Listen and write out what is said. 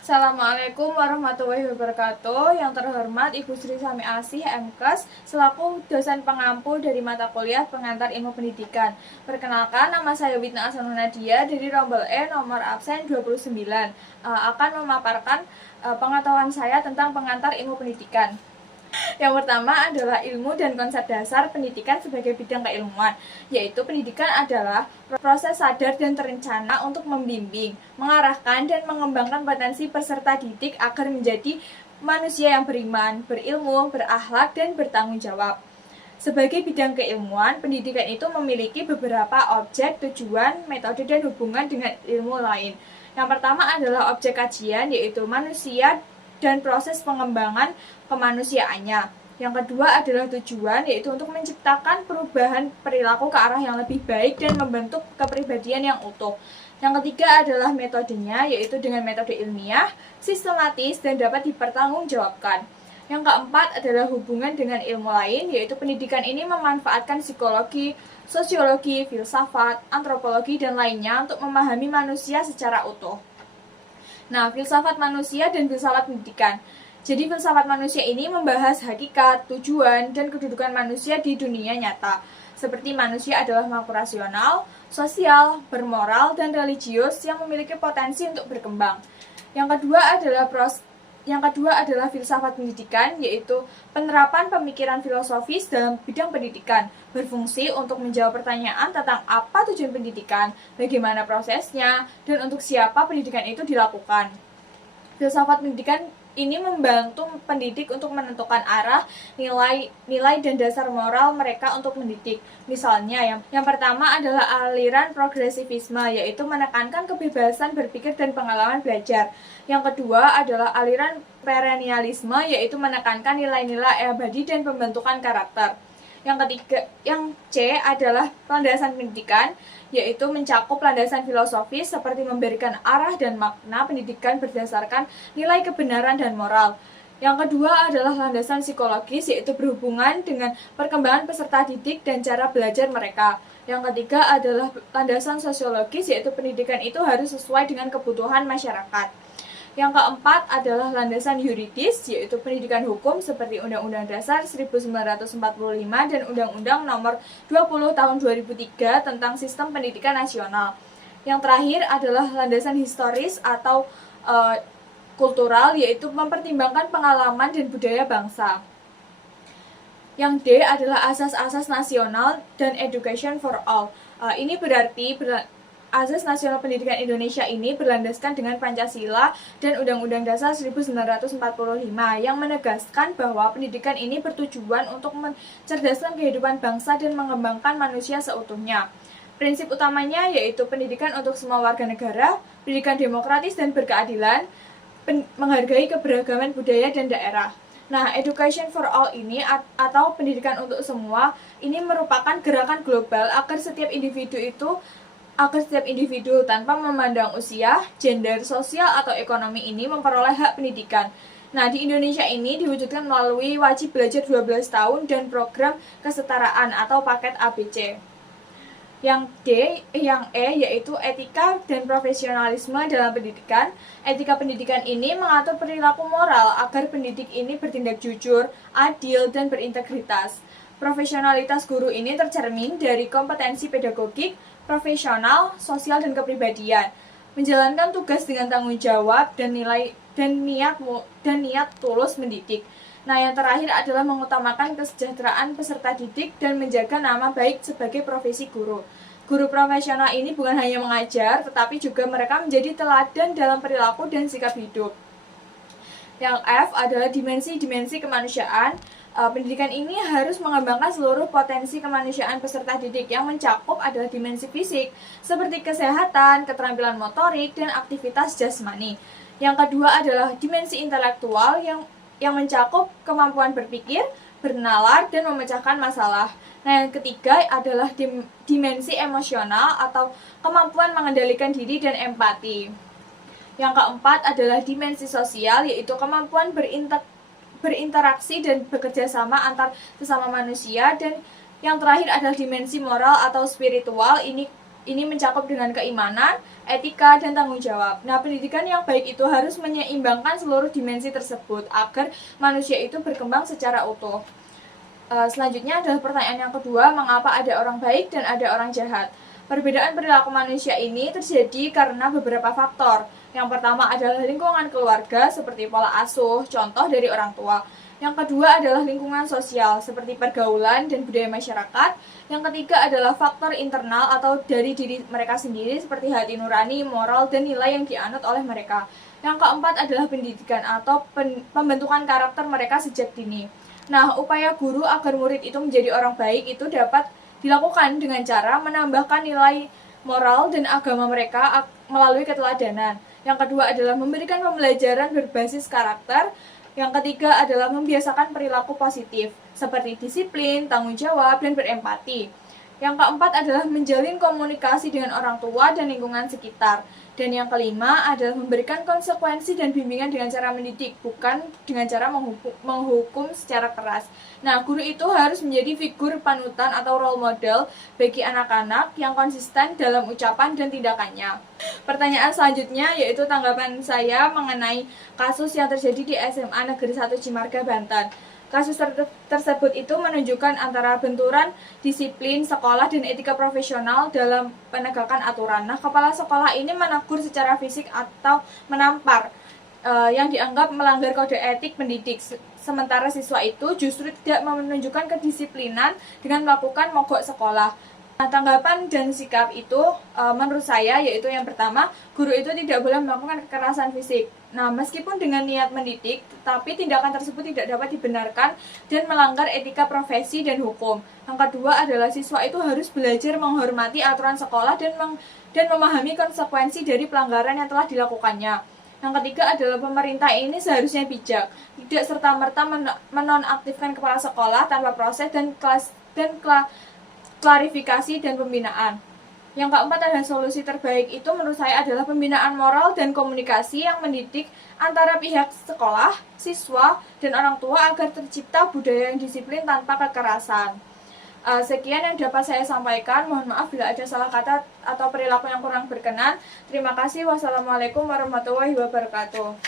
Assalamualaikum warahmatullahi wabarakatuh. Yang terhormat Ibu Sri Sami Asih MKes selaku dosen pengampu dari mata kuliah Pengantar Ilmu Pendidikan. Perkenalkan, nama saya Witna Asanul Nadia dari rombel E nomor absen 29. Akan memaparkan pengetahuan saya tentang pengantar ilmu pendidikan. Yang pertama adalah ilmu dan konsep dasar pendidikan sebagai bidang keilmuan, yaitu pendidikan adalah proses sadar dan terencana untuk membimbing, mengarahkan, dan mengembangkan potensi peserta didik agar menjadi manusia yang beriman, berilmu, berakhlak, dan bertanggung jawab. Sebagai bidang keilmuan, pendidikan itu memiliki beberapa objek, tujuan, metode, dan hubungan dengan ilmu lain. Yang pertama adalah objek kajian, yaitu manusia dan proses pengembangan kemanusiaannya. Yang kedua adalah tujuan, yaitu untuk menciptakan perubahan perilaku ke arah yang lebih baik dan membentuk kepribadian yang utuh. Yang ketiga adalah metodenya, yaitu dengan metode ilmiah, sistematis, dan dapat dipertanggungjawabkan. Yang keempat adalah hubungan dengan ilmu lain, yaitu pendidikan ini memanfaatkan psikologi, sosiologi, filsafat, antropologi, dan lainnya untuk memahami manusia secara utuh. Nah, filsafat manusia dan filsafat pendidikan. Jadi filsafat manusia ini membahas hakikat, tujuan, dan kedudukan manusia di dunia nyata. Seperti manusia adalah makhluk rasional, sosial, bermoral, dan religius yang memiliki potensi untuk berkembang. Yang kedua adalah filsafat pendidikan, yaitu penerapan pemikiran filosofis dalam bidang pendidikan, berfungsi untuk menjawab pertanyaan tentang apa tujuan pendidikan, bagaimana prosesnya, dan untuk siapa pendidikan itu dilakukan. Filsafat pendidikan ini membantu pendidik untuk menentukan arah, nilai dan dasar moral mereka untuk mendidik. Misalnya, yang pertama adalah aliran progresivisme, yaitu menekankan kebebasan berpikir dan pengalaman belajar. Yang kedua adalah aliran perennialisme, yaitu menekankan nilai-nilai abadi dan pembentukan karakter. Yang C adalah landasan pendidikan, yaitu mencakup landasan filosofis seperti memberikan arah dan makna pendidikan berdasarkan nilai kebenaran dan moral. Yang kedua adalah landasan psikologis, yaitu berhubungan dengan perkembangan peserta didik dan cara belajar mereka. Yang ketiga adalah landasan sosiologis, yaitu pendidikan itu harus sesuai dengan kebutuhan masyarakat. Yang keempat adalah landasan yuridis, yaitu pendidikan hukum seperti Undang-Undang Dasar 1945 dan Undang-Undang Nomor 20 Tahun 2003 tentang Sistem Pendidikan Nasional. Yang terakhir adalah landasan historis atau kultural, yaitu mempertimbangkan pengalaman dan budaya bangsa. Yang D adalah asas-asas nasional dan education for all. Ini berarti Asas Nasional Pendidikan Indonesia ini berlandaskan dengan Pancasila dan Undang-Undang Dasar 1945 yang menegaskan bahwa pendidikan ini bertujuan untuk mencerdaskan kehidupan bangsa dan mengembangkan manusia seutuhnya. Prinsip utamanya yaitu pendidikan untuk semua warga negara, pendidikan demokratis dan berkeadilan, menghargai keberagaman budaya dan daerah. Nah, education for all ini atau pendidikan untuk semua ini merupakan gerakan global agar setiap individu tanpa memandang usia, gender, sosial, atau ekonomi ini memperoleh hak pendidikan. Nah, di Indonesia ini diwujudkan melalui wajib belajar 12 tahun dan program kesetaraan atau paket ABC. Yang E yaitu etika dan profesionalisme dalam pendidikan. Etika pendidikan ini mengatur perilaku moral agar pendidik ini bertindak jujur, adil, dan berintegritas. Profesionalitas guru ini tercermin dari kompetensi pedagogik, profesional, sosial, dan kepribadian, menjalankan tugas dengan tanggung jawab dan niat tulus mendidik. Nah, yang terakhir adalah mengutamakan kesejahteraan peserta didik dan menjaga nama baik sebagai profesi guru. Guru profesional ini bukan hanya mengajar, tetapi juga mereka menjadi teladan dalam perilaku dan sikap hidup. Yang F adalah dimensi-dimensi kemanusiaan. Pendidikan ini harus mengembangkan seluruh potensi kemanusiaan peserta didik. Yang mencakup adalah dimensi fisik, seperti kesehatan, keterampilan motorik, dan aktivitas jasmani. Yang kedua adalah dimensi intelektual yang mencakup kemampuan berpikir, bernalar, dan memecahkan masalah. Nah, yang ketiga adalah dimensi emosional atau kemampuan mengendalikan diri dan empati. Yang keempat adalah dimensi sosial, yaitu kemampuan berinteraksi dan bekerja sama antar sesama manusia. Dan yang terakhir adalah dimensi moral atau spiritual. Ini Ini mencakup dengan keimanan, etika, dan tanggung jawab. Nah, pendidikan yang baik itu harus menyeimbangkan seluruh dimensi tersebut agar manusia itu berkembang secara utuh. Selanjutnya adalah pertanyaan yang kedua, mengapa ada orang baik dan ada orang jahat? Perbedaan perilaku manusia ini terjadi karena beberapa faktor. Yang pertama adalah lingkungan keluarga, seperti pola asuh, contoh dari orang tua. Yang kedua adalah lingkungan sosial, seperti pergaulan dan budaya masyarakat. Yang ketiga adalah faktor internal atau dari diri mereka sendiri, seperti hati nurani, moral, dan nilai yang dianut oleh mereka. Yang keempat adalah pendidikan atau pembentukan karakter mereka sejak dini. Nah, upaya guru agar murid itu menjadi orang baik itu dapat dilakukan dengan cara menambahkan nilai moral dan agama mereka melalui keteladanan. Yang kedua adalah memberikan pembelajaran berbasis karakter. Yang ketiga adalah membiasakan perilaku positif, seperti disiplin, tanggung jawab, dan berempati. Yang keempat adalah menjalin komunikasi dengan orang tua dan lingkungan sekitar. Dan yang kelima adalah memberikan konsekuensi dan bimbingan dengan cara mendidik, bukan dengan cara menghukum secara keras. Nah, guru itu harus menjadi figur panutan atau role model bagi anak-anak yang konsisten dalam ucapan dan tindakannya. Pertanyaan selanjutnya yaitu tanggapan saya mengenai kasus yang terjadi di SMA Negeri 1 Cimarga, Banten. Kasus tersebut itu menunjukkan antara benturan disiplin sekolah dan etika profesional dalam penegakan aturan. Nah, kepala sekolah ini menegur secara fisik atau menampar yang dianggap melanggar kode etik pendidik. Sementara siswa itu justru tidak menunjukkan kedisiplinan dengan melakukan mogok sekolah. Nah, tanggapan dan sikap itu menurut saya yaitu yang pertama, guru itu tidak boleh melakukan kekerasan fisik. Nah, meskipun dengan niat mendidik, tetapi tindakan tersebut tidak dapat dibenarkan dan melanggar etika profesi dan hukum. Yang kedua adalah siswa itu harus belajar menghormati aturan sekolah dan memahami konsekuensi dari pelanggaran yang telah dilakukannya. Yang ketiga adalah pemerintah ini seharusnya bijak, tidak serta-merta menonaktifkan kepala sekolah tanpa proses dan klarifikasi dan pembinaan. Yang keempat adalah solusi terbaik itu menurut saya adalah pembinaan moral dan komunikasi yang mendidik antara pihak sekolah, siswa, dan orang tua agar tercipta budaya yang disiplin tanpa kekerasan. Sekian yang dapat saya sampaikan. Mohon maaf bila ada salah kata atau perilaku yang kurang berkenan. Terima kasih. Wassalamualaikum warahmatullahi wabarakatuh.